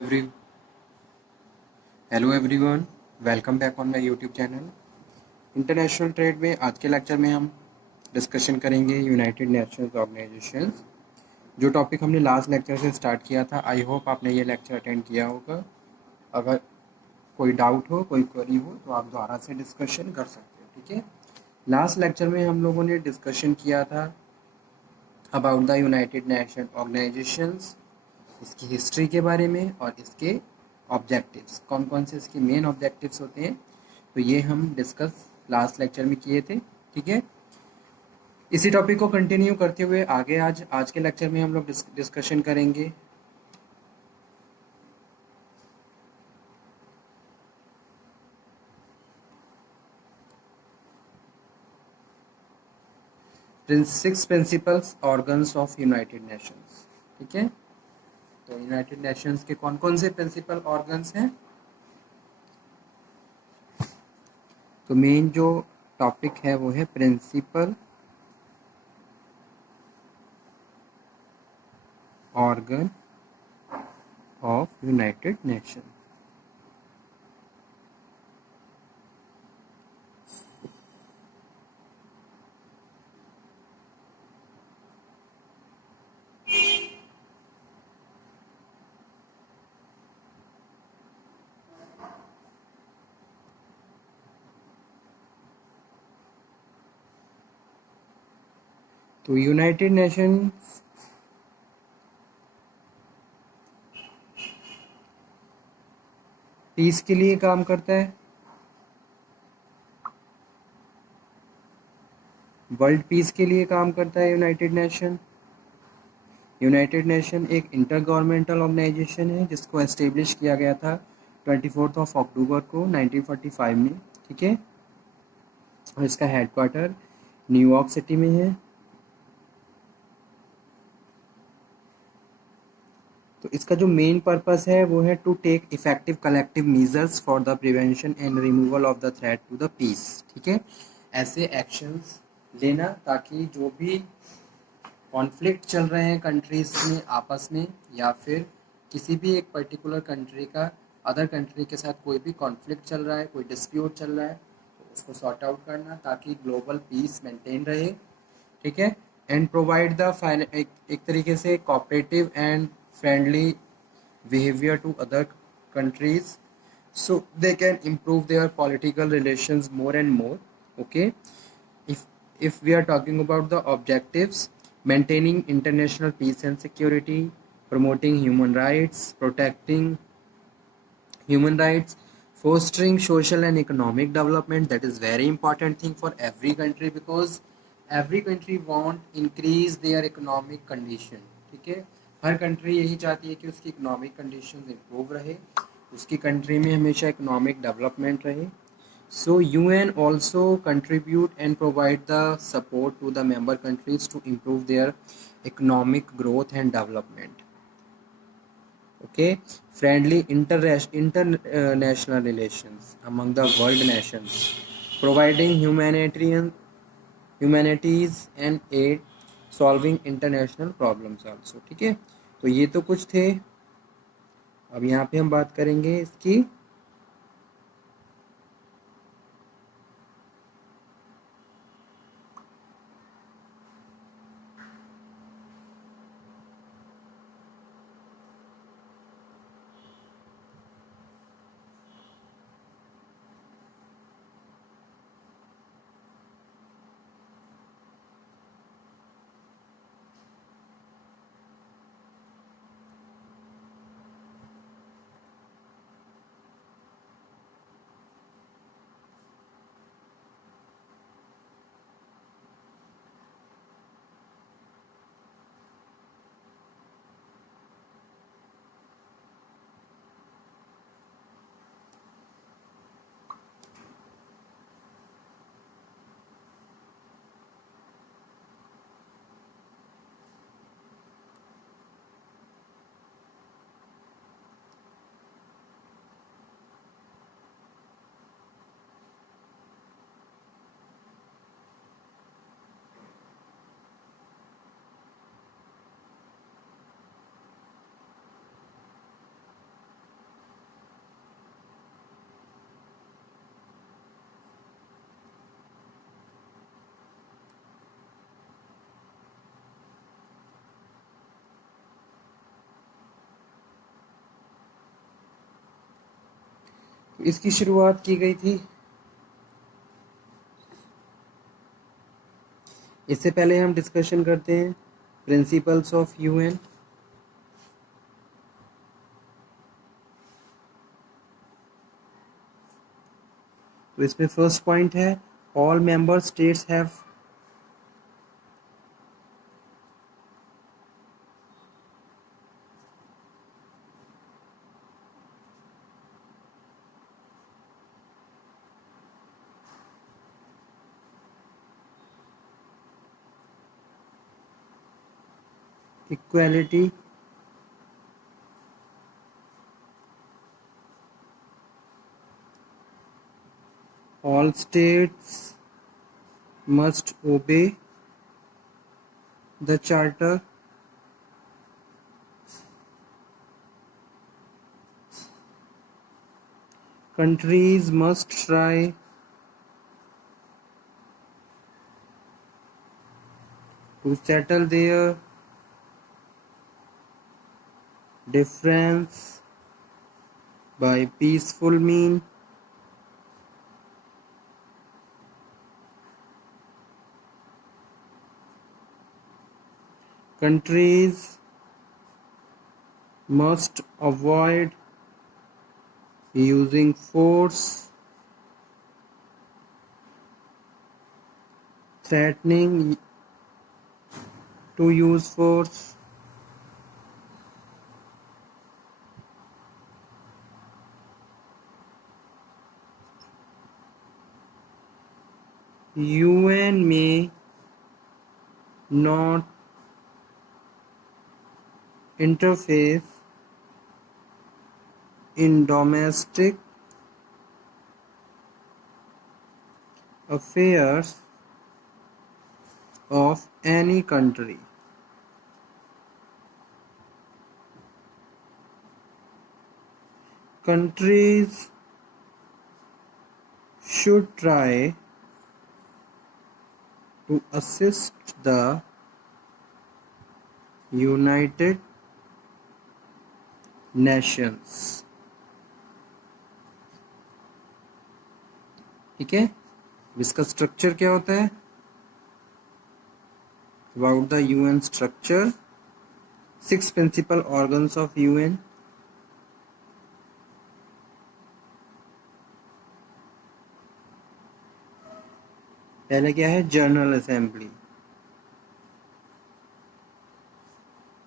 Every Hello everyone, welcome back on my YouTube channel. International trade में आज के lecture में हम डिस्कशन करेंगे यूनाइटेड नेशंस ऑर्गेनाइजेशन। जो टॉपिक हमने लास्ट लेक्चर से स्टार्ट किया था, आई होप आपने ये लेक्चर अटेंड किया होगा। अगर कोई डाउट हो, कोई क्वेरी हो तो आप दोबारा से डिस्कशन कर सकते हो, ठीक है। लास्ट लेक्चर में हम लोगों ने डिस्कशन किया था about the United nation organisations, इसकी हिस्ट्री के बारे में और इसके ऑब्जेक्टिव्स, कौन कौन से इसके मेन ऑब्जेक्टिव्स होते हैं, तो ये हम डिस्कस लास्ट लेक्चर में किए थे, ठीक है। इसी टॉपिक को कंटिन्यू करते हुए आगे आज के लेक्चर में हम लोग डिस्कशन करेंगे six principles organs of United Nations, ठीक है। तो यूनाइटेड नेशंस के कौन कौन से प्रिंसिपल ऑर्गन्स हैं, तो मेन जो टॉपिक है वो है principal organ of United Nation. तो यूनाइटेड नेशन पीस के लिए काम करता है, वर्ल्ड पीस के लिए काम करता है। यूनाइटेड नेशन एक इंटर गवर्नमेंटल ऑर्गेनाइजेशन है जिसको एस्टेब्लिश किया गया था 24 अक्टूबर को 1945 में, ठीक है। और इसका हेडक्वार्टर न्यूयॉर्क सिटी में है। तो इसका जो मेन पर्पस है वो है to take effective collective measures for the prevention and removal of the threat to the peace, ठीक है। ऐसे एक्शंस लेना ताकि जो भी कॉन्फ्लिक्ट चल रहे हैं कंट्रीज में आपस में, या फिर किसी भी एक पर्टिकुलर कंट्री का अदर कंट्री के साथ कोई भी कॉन्फ्लिक्ट चल रहा है, कोई डिस्प्यूट चल रहा है, तो उसको सॉर्ट आउट करना ताकि ग्लोबल पीस मेंटेन रहे, ठीक है। एंड प्रोवाइड द एक तरीके से cooperative and friendly behaviour to other countries so they can improve their political relations more and more, okay। If we are talking about the objectives, maintaining international peace and security, promoting human rights, protecting human rights, fostering social and economic development, that is very important thing for every country because every country want increase their economic condition, ठीक है। हर country यही चाहती है कि उसकी economic condition improve रहे, उसकी country में हमेशा इकोनॉमिक डेवलपमेंट रहे। So UN also contribute and provide the support to the member countries to improve their economic growth and development. Okay, friendly international relations among the world nations, providing humanities and aid, solving international problems also, ठीक है। तो ये तो कुछ थे। अब यहाँ पे हम बात करेंगे इसकी इसकी शुरुआत की गई थी। इससे पहले हम डिस्कशन करते हैं प्रिंसिपल्स ऑफ यूएन। तो इसमें फर्स्ट पॉइंट है all member states have equality all states must obey the charter countries must try to settle their difference by peaceful means countries must avoid using force threatening to use force UN may not interfere in domestic affairs of any country. Countries should try to assist the United Nations. ठीक है, इसका structure क्या होता है? About the UN structure, 6 principal organs of UN. पहले क्या है? General assembly,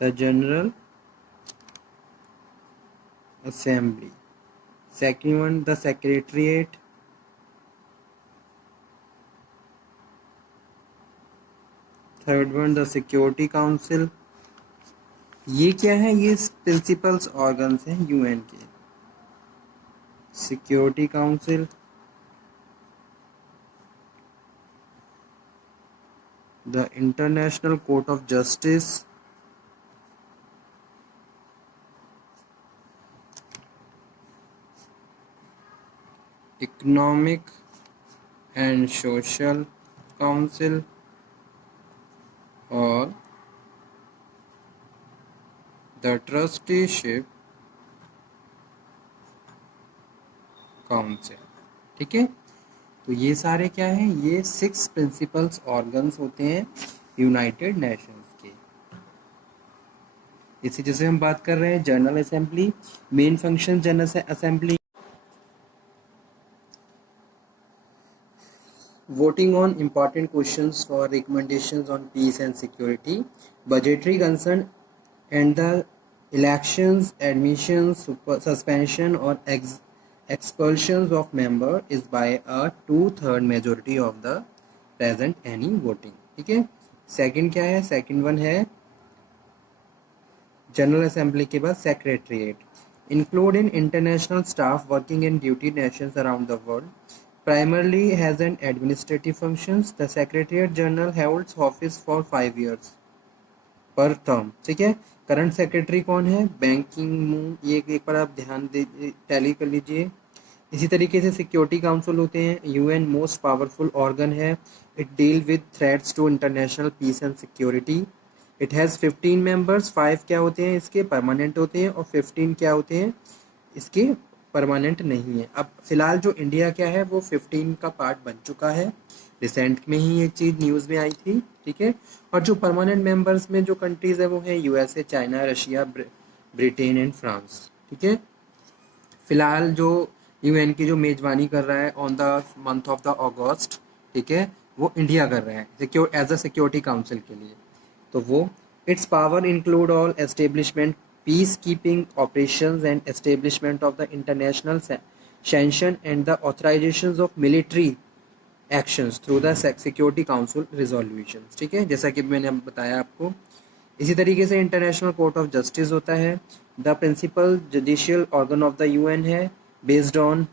the General assembly. Second one the secretariat. Third one the security council. ये क्या है? ये प्रिंसिपल्स ऑर्गन्स हैं यूएन के. Security council, the international court of justice, economic and social council और द ट्रस्टीशिप काउंसिल. ठीक है, तो ये सारे क्या हैं? ये 6 प्रिंसिपल्स ऑर्गन्स होते हैं यूनाइटेड नेशंस के. इसी जैसे हम बात कर रहे हैं general assembly. Main function general assembly voting on important questions for recommendations on peace and security, budgetary concern, and the elections, admissions, suspension or expulsions of member is by a 2/3 majority of the present any voting. ठीक है. Second क्या है? Second one है general assembly के बाद secretariat. Include in international staff working in duty Nations around the world. Primarily has an administrative functions. The Secretariat General holds office for 5 years per term. ठीक है. Current secretary कौन है? Banking moon. ये एक बार आप ध्यान दे टैली कर लीजिए. इसी तरीके से सिक्योरिटी काउंसिल होते हैं. यूएन मोस्ट पावरफुल ऑर्गन है. It deal with threats to international peace and security. It has 15 members. 5 क्या होते हैं इसके? परमानेंट होते हैं और 15 क्या होते हैं इसके? परमानेंट नहीं है। अब फिलहाल जो इंडिया क्या है वो 15 का पार्ट बन चुका है, रिसेंट में ही ये चीज़ न्यूज़ में आई थी, ठीक है। और जो परमानेंट मेंबर्स में जो कंट्रीज़ है वो है USA, China, Russia, Britain and France, ठीक है। फिलहाल जो यूएन की जो मेजबानी कर रहा है on the month of the अगस्त, ठीक है, वो इंडिया कर रहा है secure as a security council के लिए। तो वो it's power include all establishment peace keeping operations and establishment of the international sanction and the authorisation of military actions through the security council resolutions, ठीक है, जैसा कि मैंने अब बताया आपको। इसी तरीके से इंटरनेशनल कोर्ट ऑफ जस्टिस होता है, the principal judicial organ of the UN है, बेस्ड ऑन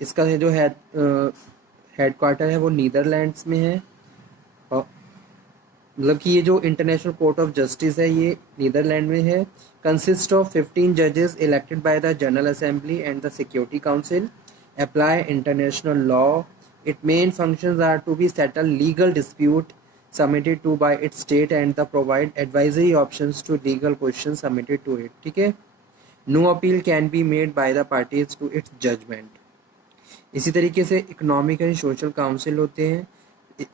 इसका जो हेड क्वार्टर है वो नीदरलैंड्स में है। और मतलब कि ये जो इंटरनेशनल कोर्ट ऑफ जस्टिस है ये नीदरलैंड में है। कंसिस्ट ऑफ 15 जजेस elected by the General Assembly and the security Council, apply international law. It main functions are to be settle legal dispute submitted to by its state and the provide advisory options to legal questions submitted to it, ठीक है। No appeal can be made by the parties to its judgment। इसी तरीके से economic and social council होते हैं,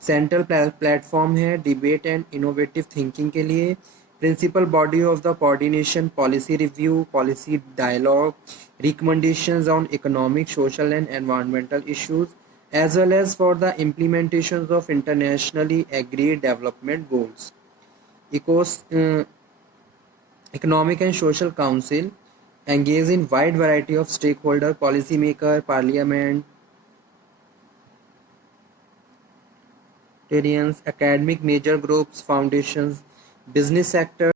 central platform है debate and innovative thinking के लिए, principal body of the coordination, policy review, policy dialogue, recommendations on economic, social and environmental issues as well as for the implementations of internationally agreed development goals. Economic and Social Council engage in wide variety of stakeholder, policymaker, parliamentarians, academic major groups, foundations, business sector,